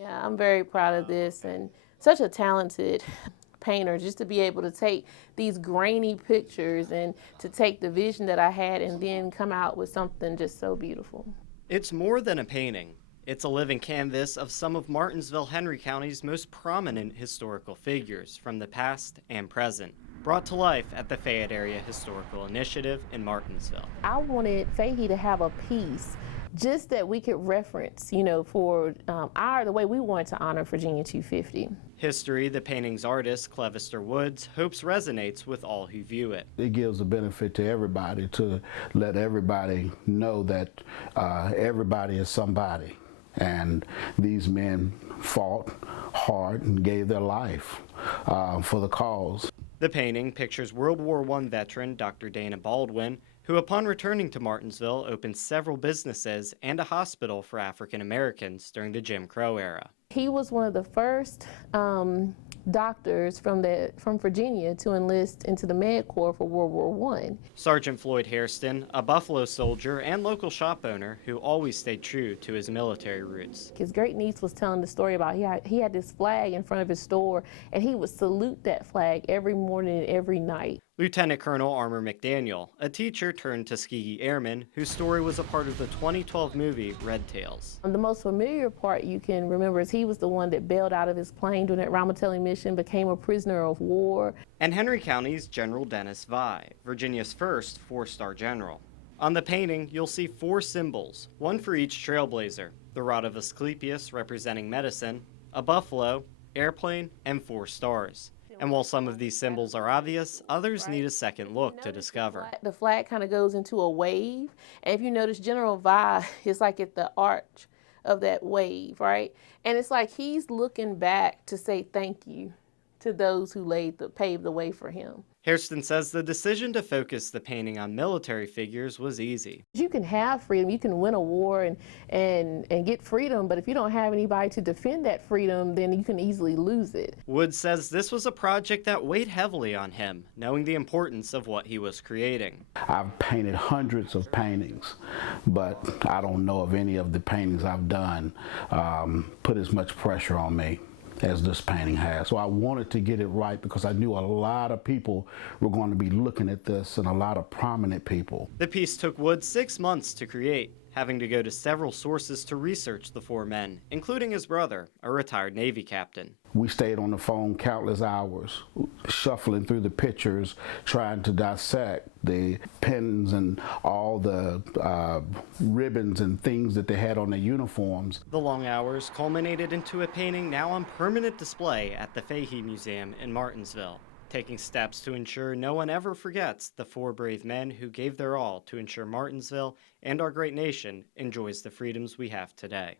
Yeah, I'm very proud of this and such a talented painter just to be able to take these grainy pictures and to take the vision that I had and then come out with something just so beautiful. It's more than a painting. It's a living canvas of some of Martinsville-Henry County's most prominent historical figures from the past and present, brought to life at the Fayette Area Historical Initiative in Martinsville. I wanted FAHI to have a piece just that we could reference, for the way we wanted to honor Virginia 250. History, the painting's artist, Clevister Woods, hopes resonates with all who view it. It gives a benefit to everybody to let everybody know that everybody is somebody. And these men fought hard and gave their life for the cause. The painting pictures World War I veteran Dr. Dana Baldwin, who upon returning to Martinsville opened several businesses and a hospital for African Americans during the Jim Crow era. He was one of the first doctors from Virginia to enlist into the Med Corps for World War I. Sergeant Floyd Hairston, a Buffalo soldier and local shop owner who always stayed true to his military roots. His great niece was telling the story about he had this flag in front of his store, and he would salute that flag every morning and every night. Lieutenant Colonel Armour McDaniel, a teacher turned Tuskegee Airman whose story was a part of the 2012 movie Red Tails. The most familiar part you can remember is he was the one that bailed out of his plane during that Ramitelli mission, became a prisoner of war. And Henry County's General Dennis Vi, Virginia's first four-star general. On the painting, you'll see 4 symbols, one for each trailblazer: the rod of Asclepius representing medicine, a buffalo, airplane, and 4 stars. And while some of these symbols are obvious, others need a second look to discover. The flag kind of goes into a wave, and if you notice, General Vi is like at the arch of that wave, right? And it's like he's looking back to say thank you to those who paved the way for him. Hairston says the decision to focus the painting on military figures was easy. You can have freedom, you can win a war and get freedom, but if you don't have anybody to defend that freedom, then you can easily lose it. Woods says this was a project that weighed heavily on him, knowing the importance of what he was creating. I've painted hundreds of paintings, but I don't know if any of the paintings I've done put as much pressure on me as this painting has. So I wanted to get it right because I knew a lot of people were going to be looking at this, and a lot of prominent people. The piece took Woods 6 months to create, having to go to several sources to research the 4 men, including his brother, a retired Navy captain. We stayed on the phone countless hours, shuffling through the pictures, trying to dissect the pins and all the ribbons and things that they had on their uniforms. The long hours culminated into a painting now on permanent display at the FAHI Museum in Martinsville, taking steps to ensure no one ever forgets the 4 brave men who gave their all to ensure Martinsville and our great nation enjoys the freedoms we have today.